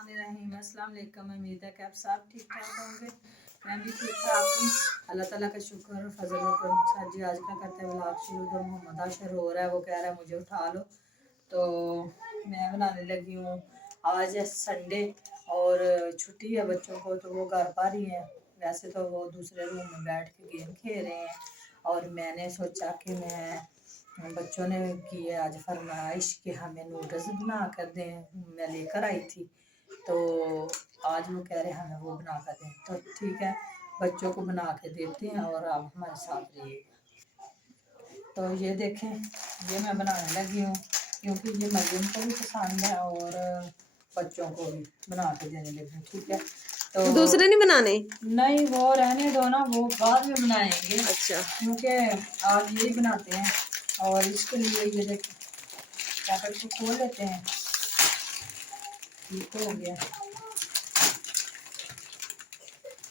अस्सलाम वालेकुम। उम्मीद है कि आप सब ठीक ठाक होंगे। मैं भी ठीक ठाक हूँ। अल्लाह ताला का शुक्र और फजल हो कर जी आज का करते हैं व्लॉग शुरू। तो मोहम्मद आशर हो रहा है, वो कह रहा है मुझे उठा लो, तो मैं बनाने लगी हूँ। आज है संडे और छुट्टी है बच्चों को, तो वो घर पर ही हैं। वैसे तो वो दूसरे रूम में बैठ के गेम खेल रहे हैं और मैंने सोचा कि बच्चों ने की है आज फरमाइश कि हमें नूडल्स बना कर दें, मैं लेकर आई थी, तो आज वो कह रहे हैं हमें वो बना कर दें। तो ठीक है, बच्चों को बना के देते हैं और आप हमारे साथ रहिए। तो ये देखें, ये मैं बनाने लगी हूँ क्योंकि ये मरियम को भी पसंद है और बच्चों को भी बना के देने लगी हूँ। ठीक है, तो दूसरे नहीं बनाने? नहीं, वो रहने दो ना, वो बाद में बनाएंगे। अच्छा, क्योंकि आज यही बनाते हैं। और इसके लिए ये देखें, पैकेट को खोल लेते हैं। ठीक हो गया।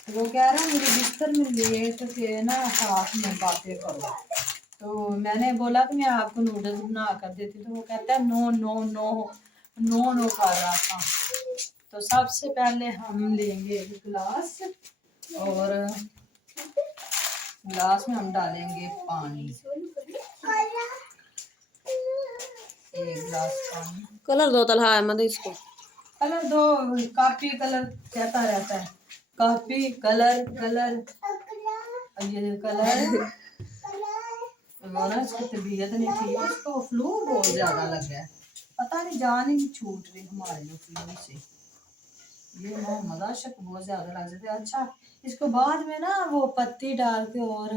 वो कह रहा है मुझे बिस्तर मिल गई तो फिर ना साथ में बातें करो। तो मैंने बोला कि मैं आपको नूडल्स बना कर देती, तो वो कहता है no no no no no कर रहा था। तो सबसे पहले हम लेंगे एक गिलास और गिलास में हम डालेंगे पानी, एक गिलास पानी। कलर दो तलहा है मत इसको। कलर दो, काफी कलर कहता रहता है, काफी कलर कलर। ये कलर इसकी तबीयत नहीं ठीक, इसको फ्लू बहुत ज्यादा लग गया है, पता नहीं जान ही छूट रही हमारे फ्लू से। ये मोहम्मद आशिक बहुत ज्यादा लग जाते। अच्छा, इसको बाद में ना वो पत्ती डाल के और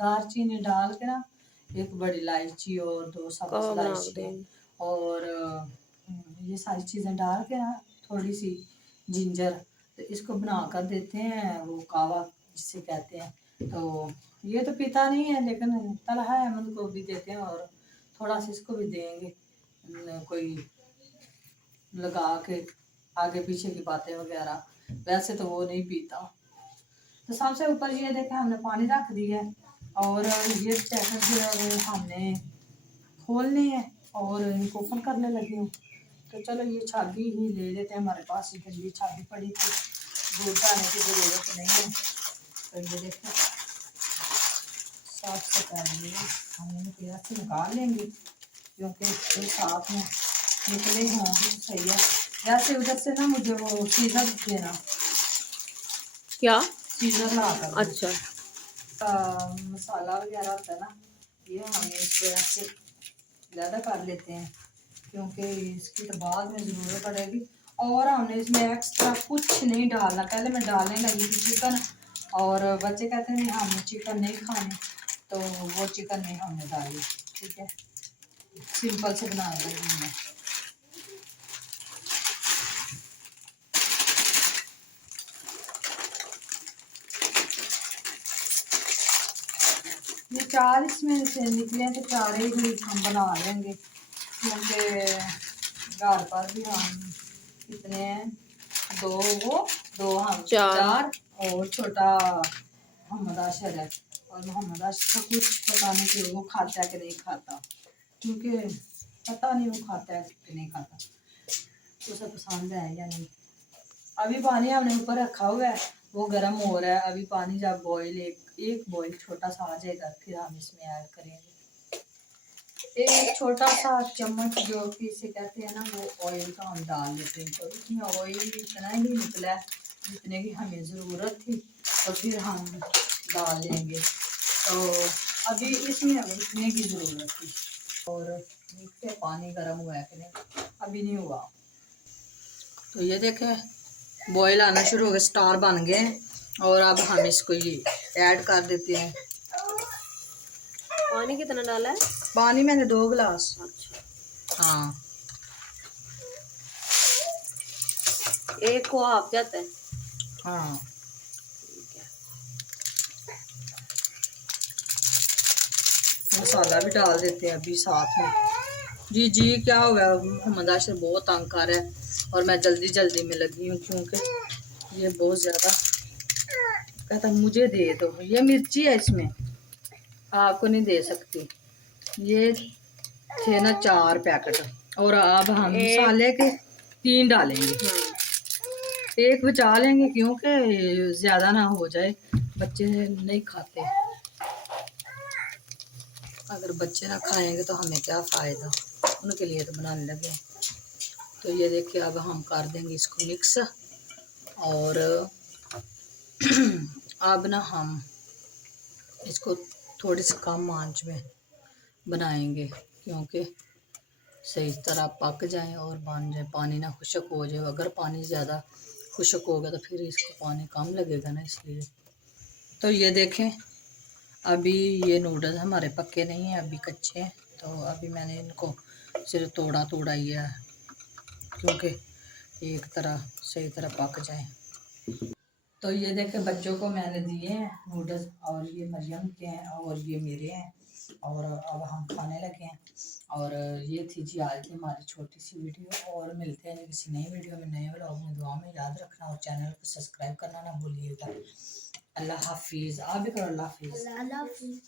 दालचीनी डाल के ना, एक बड़ी इलायची और 2 सब्ज इलायची और ये सारी चीज़ें डाल के ना, थोड़ी सी जिंजर, तो इसको बना कर देते हैं, वो कावा जिसे कहते हैं। तो ये तो पीता नहीं है, लेकिन तलहा अहमद को भी देते हैं और थोड़ा सा इसको भी देंगे, कोई लगा के आगे पीछे की बातें वगैरह। वैसे तो वो नहीं पीता। तो सबसे ऊपर ये देखा हमने पानी रख दिया है और ये पैकेट जो है वो हमने खोलने हैं और इनको ओपन करने लगी हूँ। तो चलो ये चाबी ही ले लेते हैं, हमारे पास ये चाबी पड़ी थी, दूर जाने की ज़रूरत नहीं है। तो ये देखो, साफ से पहले हम इनको ऐसे निकाल लेंगे क्योंकि इसके साथ में निकले होंगे तो सही है। वैसे उधर से ना मुझे वो सीजर देना। क्या सीजर ला कर? अच्छा, मसाला वगैरह होता है ना, ये हम इस तरह से ज़्यादा कर लेते हैं क्योंकि इसकी तो बाद में ज़रूरत पड़ेगी। और हमने इसमें एक्स्ट्रा कुछ नहीं डालना। पहले मैं डालने लगी थी चिकन और बच्चे कहते हैं नहीं हमने चिकन नहीं खाने, तो वो चिकन नहीं हमने डाली। ठीक है, सिंपल से बना लगी मैं। ये 4 इसमें से निकले तो 4 ही हम बना लेंगे क्योंकि घर पर भी हम कितने हैं, 2 वो 2 हम 4 और छोटा मोहम्मद आशर है। और मोहम्मद आशर का कुछ पता नहीं कि वो खाता है कि नहीं खाता, क्योंकि पता नहीं वो खाता है कि नहीं खाता, उसे पसंद है या नहीं। अभी पानी हमने ऊपर रखा हुआ है, वो गर्म हो रहा है। अभी पानी जब बॉईल एक बॉईल छोटा सा आ जाएगा फिर हम इसमें ऐड करेंगे एक छोटा सा चम्मच, जो कि इसे कहते हैं ना, वो ऑयल का हम डाल देते हैं। तो इसमें ऑयल इतना ही निकला है जितने की हमें ज़रूरत थी, तो फिर हम डाल देंगे। तो अभी इसमें हमें इतने की ज़रूरत थी। और देखते पानी गर्म हुआ है कि नहीं, अभी नहीं हुआ। तो ये देखें बॉयल आना शुरू हो गया, स्टार बन गए और अब हम इसको ये ऐड कर देते हैं। पानी कितना डाला है? पानी मैंने 2 गिलास। अच्छा, हाँ, एक को हाफ जाता है। हाँ, मसाला भी डाल देते हैं अभी साथ में। जी जी क्या हो गया, मोहम्मद आशिर बहुत तंग कर रहा है और मैं जल्दी जल्दी में लगी हूँ क्योंकि ये बहुत ज़्यादा कहता मुझे दे दो। ये मिर्ची है इसमें, आपको नहीं दे सकती। ये थे ना 4 पैकेट और अब हम मसाले के 3 डालेंगे। एक बचा लेंगे क्योंकि ज़्यादा ना हो जाए, बच्चे नहीं खाते। अगर बच्चे ना खाएंगे तो हमें क्या फ़ायदा, उनके लिए तो बनाने लगे। तो ये देखिए अब हम कर देंगे इसको मिक्स, और अब ना हम इसको थोड़ी सी कम आंच में बनाएंगे क्योंकि सही तरह पक जाए और बन जाए, पानी ना खुश्क हो जाए। अगर पानी ज़्यादा खुश्क होगा तो फिर इसको पानी कम लगेगा ना, इसलिए। तो ये देखें अभी ये नूडल्स हमारे पक्के नहीं हैं, अभी कच्चे हैं। तो अभी मैंने इनको सिर्फ तोड़ा ही है क्योंकि एक तरह सही तरह पक जाए। तो ये देखें बच्चों को मैंने दिए हैं नूडल्स, और ये मरियम के हैं और ये मेरे हैं, और अब हम खाने लगे हैं। और ये थी जी आज की हमारी छोटी सी वीडियो, और मिलते हैं किसी नई वीडियो में, नए व्लॉग में। दुआ में याद रखना और चैनल को सब्सक्राइब करना ना भूलिएगा। अल्लाह हाफिज़। आप भी करो अल्लाह हाफिज़।